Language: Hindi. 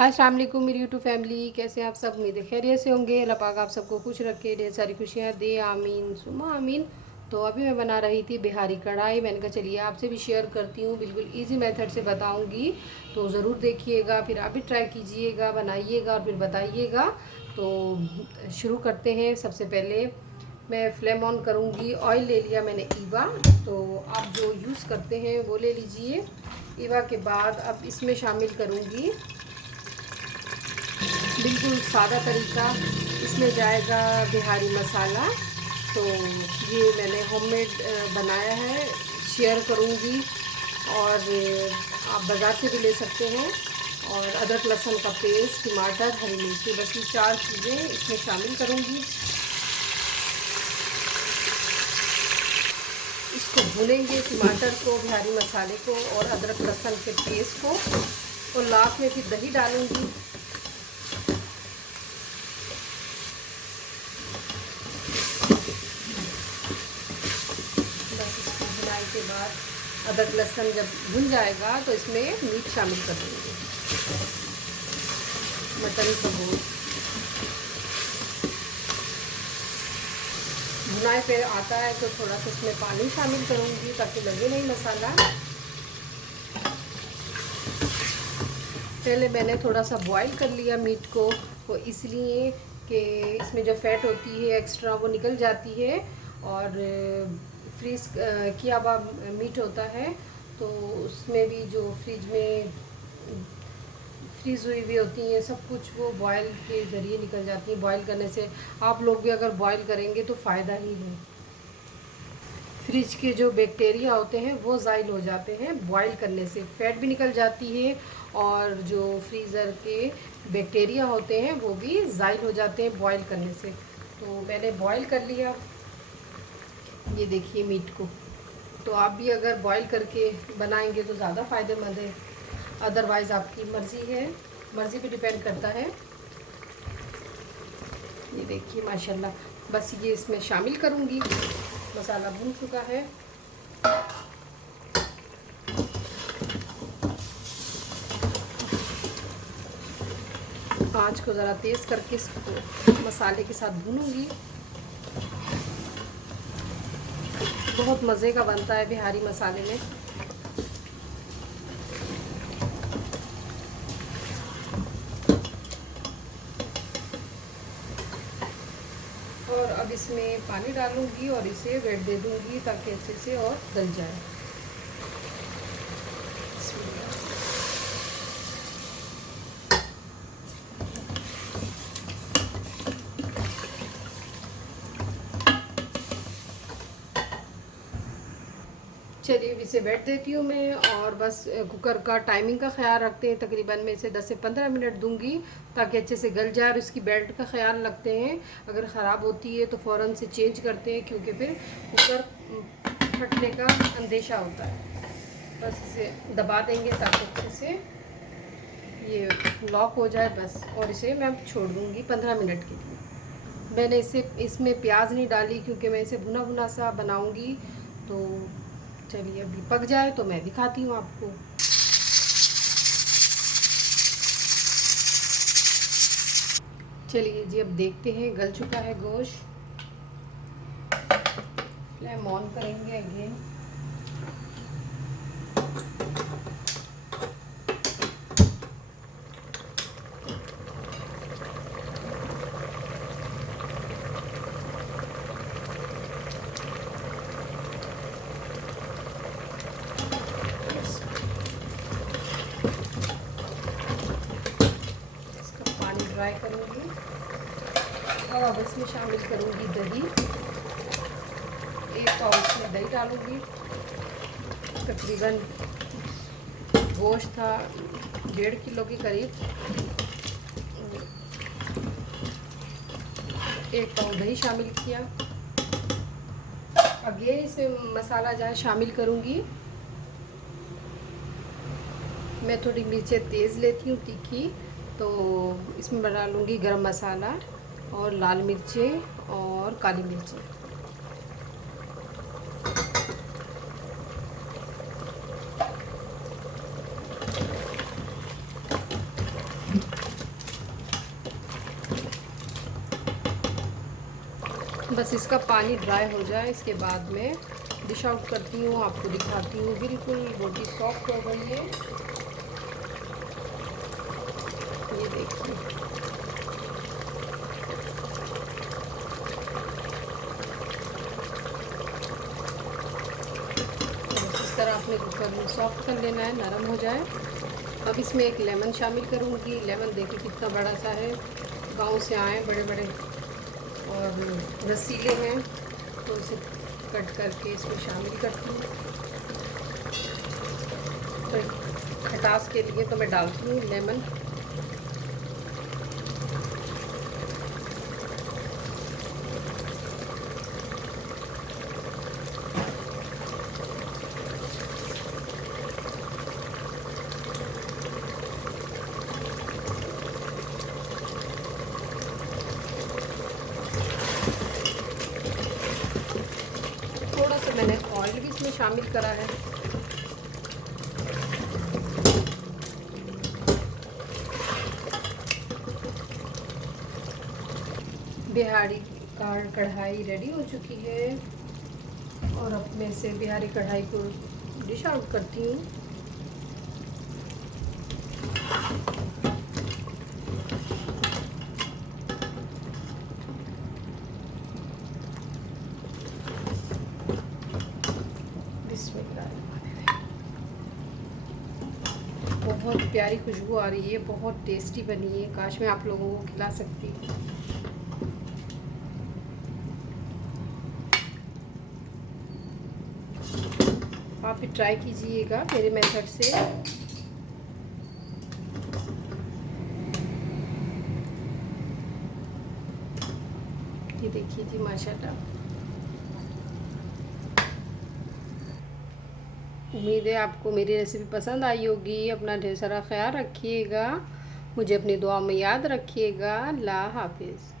अस्सलाम वालेकुम मेरी यूट्यूब फैमिली, कैसे हैं आप सब। उम्मीद है खैरियत से होंगे। अल्लाह पाक आप सबको खुश रखे, ढेर सारी खुशियाँ दे, आमीन सुमा आमीन। तो अभी मैं बना रही थी बिहारी कढ़ाई। मैंने कहा चलिए आपसे भी शेयर करती हूँ, बिल्कुल इजी मेथड से बताऊँगी, तो ज़रूर देखिएगा, फिर आप भी ट्राई कीजिएगा, बनाइएगा और फिर बताइएगा। तो शुरू करते हैं। सबसे पहले मैं फ्लेम ऑन करूँगी। ऑयल ले लिया मैंने ईवा, तो आप जो यूज़ करते हैं वो ले लीजिए। ईवा के बाद अब इसमें शामिल करूँगी बिल्कुल सादा तरीका, इसमें जाएगा बिहारी मसाला। तो ये मैंने होममेड बनाया है, शेयर करूँगी। और आप बाज़ार से भी ले सकते हैं। और अदरक लहसुन का पेस्ट, टमाटर, हरी मिर्ची, बस ये 4 चीज़ें इसमें शामिल करूँगी। इसको भूनेंगे, टमाटर को, बिहारी मसाले को और अदरक लहसुन के पेस्ट को। और लास्ट में फिर दही डालूँगी। के बाद अदरक लहसुन जब भुन जाएगा तो इसमें मीट शामिल कर देंगे, मटन का गोश्त। भुनाई पे आता है तो थोड़ा सा इसमें पानी शामिल करूँगी ताकि लगे नहीं मसाला। पहले मैंने थोड़ा सा बॉईल कर लिया मीट को, वो इसलिए कि इसमें जो फैट होती है एक्स्ट्रा वो निकल जाती है। और फ्रीज़ किया हुआ मीट होता है तो उसमें भी जो फ्रिज में फ्रीज़ हुई हुई होती हैं सब कुछ, वो बॉयल के ज़रिए निकल जाती है। बॉयल करने से आप लोग भी अगर बॉयल करेंगे तो फ़ायदा ही है। फ्रिज के जो बैक्टीरिया होते हैं वो ज़ाइल हो जाते हैं बॉईल करने से, फैट भी निकल जाती है। और जो फ्रीज़र के बैक्टीरिया होते हैं वो भी ज़ाइल हो जाते हैं बॉईल करने से। तो मैंने बॉईल कर लिया, ये देखिए मीट को। तो आप भी अगर बॉईल करके बनाएंगे तो ज़्यादा फ़ायदेमंद है, अदरवाइज़ आपकी मर्ज़ी है, मर्ज़ी पे डिपेंड करता है। ये देखिए माशाल्लाह, बस ये इसमें शामिल करूँगी। मसाला भून चुका है। आँच को ज़रा तेज़ करके इसको मसाले के साथ भूनूंगी। बहुत मज़े का बनता है बिहारी मसाले में। और अब इसमें पानी डालूंगी और इसे वेट दे दूंगी ताकि अच्छे से और गल जाए। चलिए इसे बैठ देती हूँ मैं। और बस कुकर का टाइमिंग का ख्याल रखते हैं, तकरीबन मैं इसे 10 से 15 मिनट दूंगी ताकि अच्छे से गल जाए। और इसकी बेल्ट का ख्याल रखते हैं, अगर ख़राब होती है तो फ़ौरन से चेंज करते हैं क्योंकि फिर कुकर फटने का अंदेशा होता है। बस इसे दबा देंगे ताकि अच्छे से ये लॉक हो जाए बस। और इसे मैं छोड़ दूँगी 15 मिनट के लिए। मैंने इसमें प्याज नहीं डाली क्योंकि मैं इसे भुना भुना सा बनाऊँगी। तो चलिए अभी पक जाए तो मैं दिखाती हूँ आपको। चलिए जी अब देखते हैं, गल चुका है गोश्त। फ्लेम ऑन करेंगे अगेन। फ्राई करूँगी और अब इसमें शामिल करूँगी दही। 1 पाव इसमें दही डालूँगी। तकरीबन गोश्त था 1.5 किलो के करीब। 1 पाव दही शामिल किया। अगेन इसमें मसाला जहाँ शामिल करूँगी। मैं थोड़ी मिर्चें तेज़ लेती हूँ, तीखी, तो इसमें बना लूँगी गरम मसाला और लाल मिर्चें और काली मिर्चें। बस इसका पानी ड्राई हो जाए, इसके बाद में डिश आउट करती हूँ, आपको दिखाती हूँ। बिल्कुल रोटी सॉफ्ट हो गई है, ये देखिए। इस तरह आपने कुकर सॉफ्ट कर लेना है, नरम हो जाए। अब इसमें एक लेमन शामिल करूँगी। लेमन देखिए कितना बड़ा सा है, गांव से आए बड़े बड़े और रसीले हैं, तो इसे कट करके इसमें शामिल करती हूँ। तो खटास के लिए तो मैं डालती हूँ लेमन। थोड़ा सा मैंने ऑयल भी इसमें शामिल करा है। बिहारी कढ़ाई रेडी हो चुकी है और अब मैं से बिहारी कढ़ाई को डिश आउट करती हूँ। बहुत प्यारी खुशबू आ रही है, बहुत टेस्टी बनी है। काश मैं आप लोगों को खिला सकती। आप भी ट्राई कीजिएगा मेरे मेथड से। ये देखिए जी, माशाल्लाह। उम्मीद है आपको मेरी रेसिपी पसंद आई होगी। अपना ढेर सारा ख्याल रखिएगा, मुझे अपनी दुआ में याद रखिएगा। अल्लाह हाफिज़।